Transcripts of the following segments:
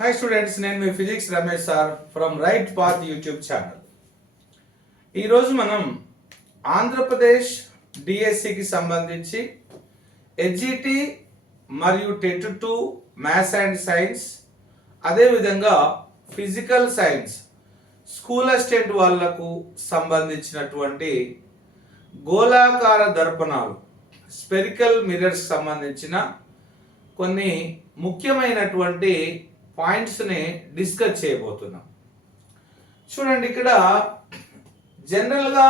Hi students నేను మీ physics Ramesh sir from Right Path YouTube channel ఈరోజు మనం ఆంధ్రప్రదేశ్ డిఎస్సికి సంబంధించి హెచ్జిటి మరియు TET two maths and science అదేవిధంగా ఫిజికల్ సైన్స్ స్కూల్ అసిస్టెంట్ వాళ్ళకు సంబంధించినటువంటి గోళాకార దర్పణాలు స్పెరికల్ మిరర్స్ సంబంధించిన కొన్ని ముఖ్యమైనటువంటి పాయింట్స్ని డిస్కస్ చేయబోతున్నాం. చూడండి ఇక్కడ జనరల్గా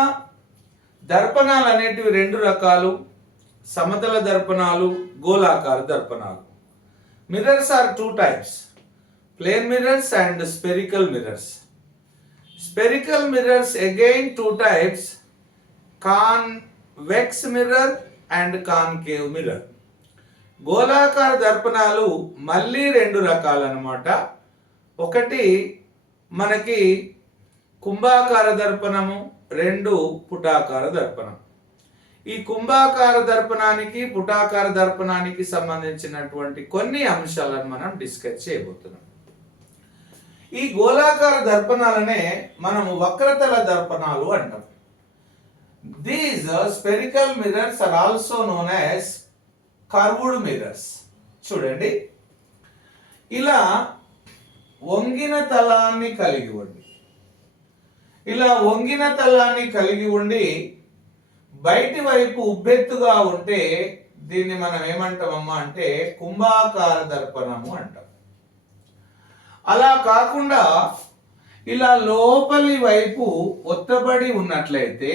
దర్పణాలు అనేటివి రెండు రకాలు సమతల దర్పణాలు గోళాకార దర్పణాలు. Mirrors are two types plane mirrors and spherical mirrors spherical mirrors again two types convex mirror and concave mirror గోళాకార దర్పణాలు మళ్ళీ రెండు రకాలన్నమాట. ఒకటి మనకి కుంభాకార దర్పణము రెండు పుటాకార దర్పణం. ఈ కుంభాకార దర్పణానికి పుటాకార దర్పణానికి సంబంధించినటువంటి కొన్ని అంశాలను మనం డిస్కస్ చేయబోతున్నాం. ఈ గోళాకార దర్పణాలనే మనము వక్రతల దర్పణాలు అంటాం. These spherical mirrors are also known as curved mirrors చూడండి. ఇలా వంగిన తలాన్ని కలిగి ఉండి. ఇలా వంగిన తలాన్ని కలిగి ఉండి బయటి వైపు ఉబ్బెత్తుగా ఉంటే దీన్ని మనం ఏమంటామమ్మా అంటే కుంభాకార దర్పణము అంటాం. అలా కాకుండా ఇలా లోపలి వైపు ఒత్తబడి ఉన్నట్లయితే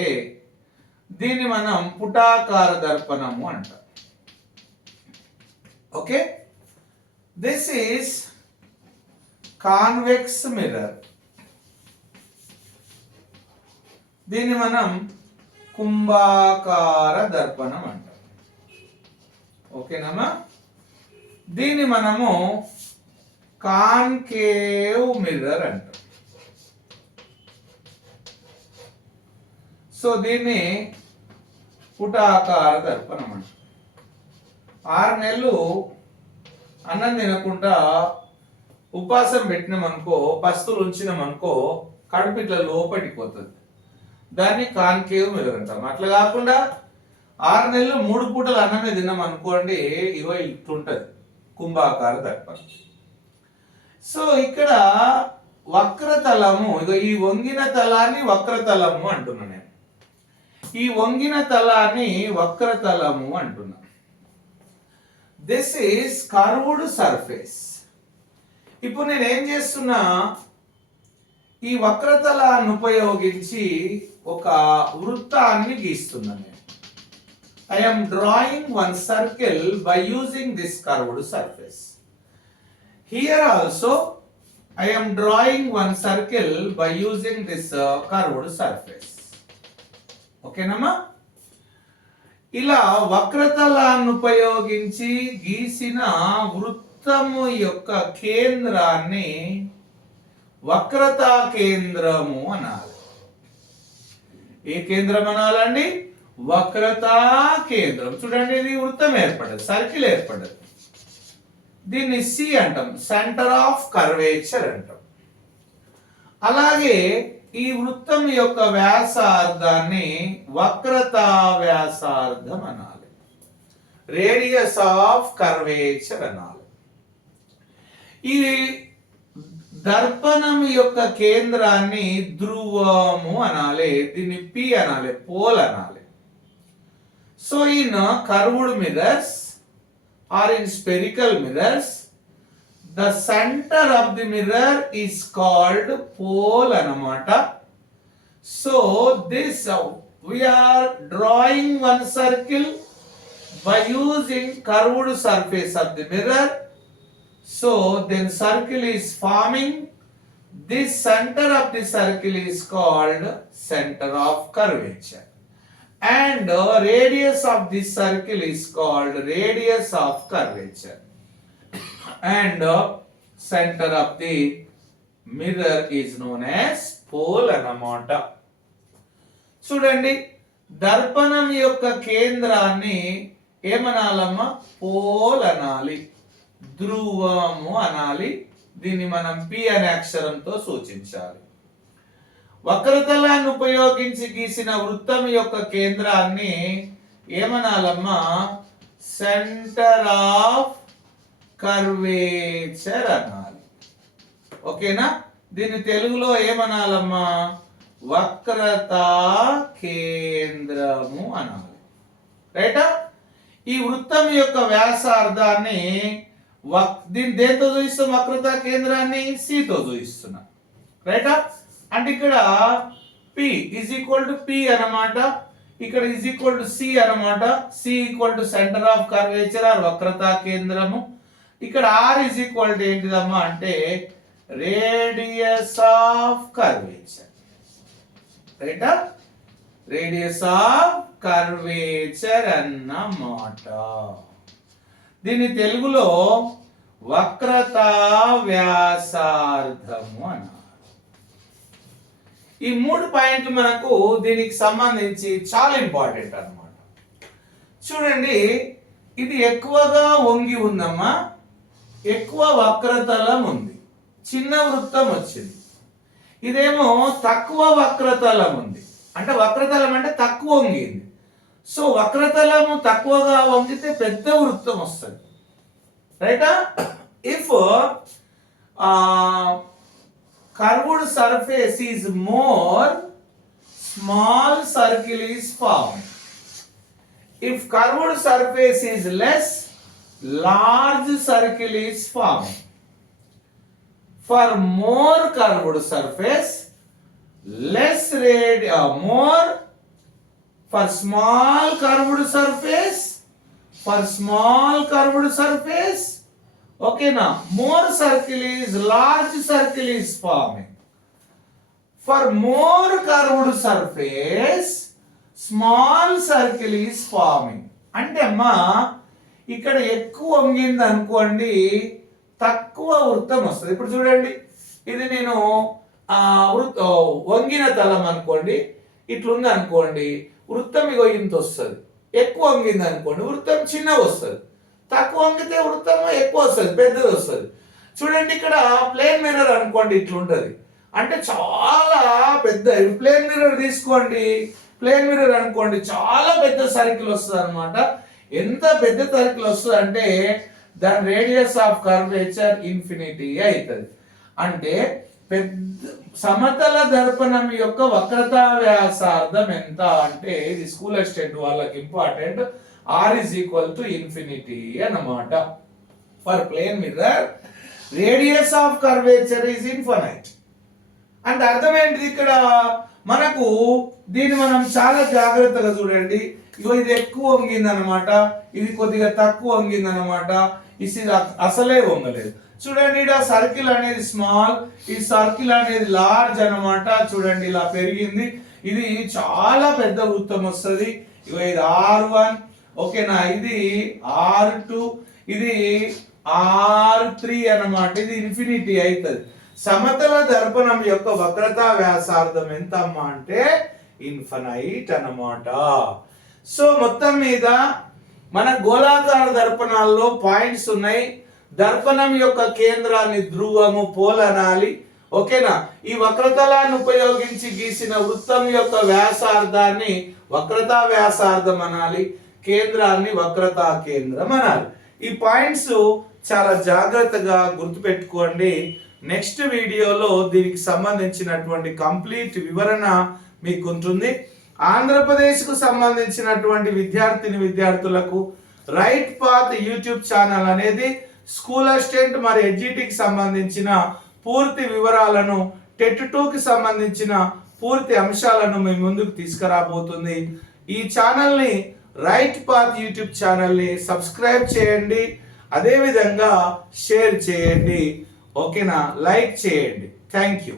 దీన్ని మనం పుటాకార దర్పణము అంటాం. Okay? This is convex mirror దీన్ని మనం కుంభాకార దర్పణం అంటాం. ఓకేనమ్మా దీన్ని మనము కాన్కేవ్ మిర్రర్ అంటాం. సో దీన్ని పుటాకార దర్పణం అంటాం. ఆరు నెలలు అన్నం తినకుండా ఉపాసం పెట్టినామనుకో పస్తులు ఉంచినామనుకో కడుపు ఇట్లా లోపలికి పోతుంది. దాన్ని కాన్కేవ్ మిర్రర్ అంటాం అట్లా కాకుండా ఆరు నెలలు మూడు పూటలు అన్నమే తిన్నాం అనుకోండి ఇగో కుంభాకార దర్పణం. సో ఇక్కడ వక్రతలము ఇగో ఈ వంగిన తలాన్ని వక్రతలము అంటున్నా నేను. ఈ వంగిన తలాన్ని వక్రతలము అంటున్నా. దిస్ ఈస్ కర్వ్డ్ సర్ఫేస్ ఇప్పుడు నేను ఏం చేస్తున్నా? ఈ వక్రతలను ఉపయోగించి ఒక వృత్తాన్ని గీస్తున్నా నేను. I'm drawing one circle by using this curved surface here also I am drawing one circle by using this uh, curved surface. ఓకేనమ్మా ఇలా వక్రతలాన్ని ఉపయోగించి గీసిన వృత్తము యొక్క కేంద్రాన్ని వక్రతా కేంద్రము అనాలి. ఏ కేంద్రం అనాలండి? వక్రతా కేంద్రం. చూడండి ఇది వృత్తం ఏర్పడదు సర్కిల్ ఏర్పడదు దీన్ని సి అంటాం సెంటర్ ఆఫ్ కర్వేచర్ అంటాం. అలాగే ఈ వృత్తం యొక్క వ్యాసార్థాన్ని వక్రతా వ్యాసార్థం అనాలి. రేడియస్ ఆఫ్ కర్వేచర్ అనాలి. ఈ దర్పణం యొక్క కేంద్రాన్ని ధ్రువము అనాలి దీన్ని పి అనాలి పోల్ అనాలి. So in curved mirrors or in spherical mirrors the center of the mirror is called pole anamata. So this uh, we are drawing one circle by using curved surface of the mirror. So then circle is forming. This center of the circle is called center of curvature and uh, radius of this circle is called radius of curvature and centre center of the mirror is known as pole అన్నమాట. చూడండి దర్పణం యొక్క కేంద్రాన్ని ఏమనాలమ్మా? Pole అనాలి. ధ్రువము అనాలి. దీన్ని మనం P అనే అక్షరంతో సూచించాలి. వక్రతలాన్ని ఉపయోగించి గీసిన వృత్తం యొక్క కేంద్రాన్ని ఏమనాలమ్మా? సెంటర్ ఆఫ్ కర్వేచర్ అనాలి ఓకేనా? దీన్ని తెలుగులో ఏమనాలమ్మా? వక్రతా కేంద్రము అనాలి. రైటా? ఈ వృత్తం యొక్క వ్యాసార్థాన్ని వక్ దీన్ని దేంతో చూపిస్తాం వక్రతా కేంద్రాన్ని సితో చూపిస్తున్నా రైటా? అంటే ఇక్కడ P is equal to P అన్నమాట. ఇక్కడ ఇజ్ ఈక్వల్ టు సి అన్నమాట. C equal to centre of curvature or వక్రతా కేంద్రము. ఇక్కడ ఆర్ ఇస్ ఈక్వల్ టు ఏంటిదమ్మా అంటే రేడియస్ ఆఫ్ కర్వేచర్ రైటా రేడియస్ ఆఫ్ కర్వేచర్ అన్నమాట. దీన్ని తెలుగులో వక్రత వ్యాసార్థము అన్నారు. ఈ మూడు పాయింట్లు మనకు దీనికి సంబంధించి చాలా ఇంపార్టెంట్ అన్నమాట. చూడండి ఇది ఎక్కువగా వంగి ఉందమ్మా. ఎక్కువ వక్రతలం ఉంది. చిన్న వృత్తం వచ్చింది. ఇదేమో తక్కువ వక్రతలం ఉంది. అంటే వక్రతలం అంటే తక్కువ వంగింది. సో వక్రతలము తక్కువగా వంగితే పెద్ద వృత్తం వస్తుంది. రైటా if curved surface is more small circle is form if curved surface is less large circle is formed. For more curved surface, less radius, uh, more for small curved surface, for small curved surface, okay now more circle is large circle is forming. For more curved surface, small circle is forming. and అమ్మా ఇక్కడ ఎక్కువ వంగింది అనుకోండి తక్కువ వృత్తం వస్తుంది. ఇప్పుడు చూడండి ఇది నేను ఆ వృత్ వంగిన తలం అనుకోండి ఇట్లుంది అనుకోండి వృత్తం ఇగో ఇంత వస్తుంది. ఎక్కువ వంగింది అనుకోండి వృత్తం చిన్న వస్తుంది. తక్కువ వంగితే వృత్తం ఎక్కువ వస్తుంది పెద్దది వస్తుంది. చూడండి ఇక్కడ ప్లేన్ మిర్రర్ అనుకోండి ఇట్లుంటుంది. అంటే చాలా పెద్ద ప్లేన్ మిర్రర్ తీసుకోండి. ప్లేన్ మిర్రర్ అనుకోండి చాలా పెద్ద సర్కిల్ వస్తుంది అనమాట ఎంత పెద్ద సర్కిల్ వస్తుంది అంటే దాని రేడియస్ ఆఫ్ కర్వేచర్ ఇన్ఫినిటీ అవుతుంది. అంటే పెద్ద సమతల దర్పణం యొక్క వక్రతా వ్యాసార్థం ఎంత అంటే ఇది స్కూల్ అసిస్టెంట్ వాళ్ళకి important R is equal to infinity అన్నమాట. For plane mirror radius of curvature is infinite అంటే అర్థం ఏంటిది ఇక్కడ మనకు దీన్ని మనం చాలా జాగ్రత్తగా చూడండి. ఇగో ఇది ఎక్కువ వంగిందనమాట ఇది కొద్దిగా తక్కువ వంగింది అనమాట ఇది అసలే వంగలేదు. చూడండి ఇక్కడ సర్కిల్ అనేది స్మాల్ ఈ సర్కిల్ అనేది లార్జ్ అన్నమాట. చూడండి ఇలా పెరిగింది. ఇది చాలా పెద్ద వృత్తం వస్తుంది. ఇగో ఇది ఆర్ వన్. ఓకేనా? ఇది ఆర్ టూ. ఇది ఆర్ త్రీ అన్నమాట. ఇది ఇన్ఫినిటీ అవుతుంది. సమతల దర్పణం యొక్క వక్రతా వ్యాసార్థం ఎంత అమ్మా అంటే ఇన్ఫనైట్ అన్నమాట. సో మొత్తం మీద మన గోళాకార దర్పణాల్లో పాయింట్స్ ఉన్నాయి. దర్పణం యొక్క కేంద్రాన్ని ధ్రువము పోలనాలి ఓకేనా? ఈ వక్రతలాన్ని ఉపయోగించి గీసిన వృత్తం యొక్క వ్యాసార్థాన్ని వక్రతా వ్యాసార్థం అనాలి. కేంద్రాన్ని వక్రతా కేంద్రం అనాలి. ఈ పాయింట్స్ చాలా జాగ్రత్తగా గుర్తుపెట్టుకోండి. నెక్స్ట్ వీడియోలో దీనికి సంబంధించినటువంటి కంప్లీట్ వివరణ మీకు ఉంటుంది ఆంధ్రప్రదేశ్కు సంబంధించినటువంటి విద్యార్థిని విద్యార్థులకు రైట్ పాత్ యూట్యూబ్ ఛానల్ అనేది స్కూల్ అసిస్టెంట్ మరి ఎడ్జిటికి సంబంధించిన పూర్తి వివరాలను టెట్ టూకి సంబంధించిన పూర్తి అంశాలను మీ ముందుకు తీసుకురాబోతుంది. ఈ ఛానల్ని రైట్ పాత్ యూట్యూబ్ ఛానల్ని సబ్స్క్రైబ్ చేయండి. అదేవిధంగా షేర్ చేయండి. ఓకేనా? లైక్ చేయండి. Thank you.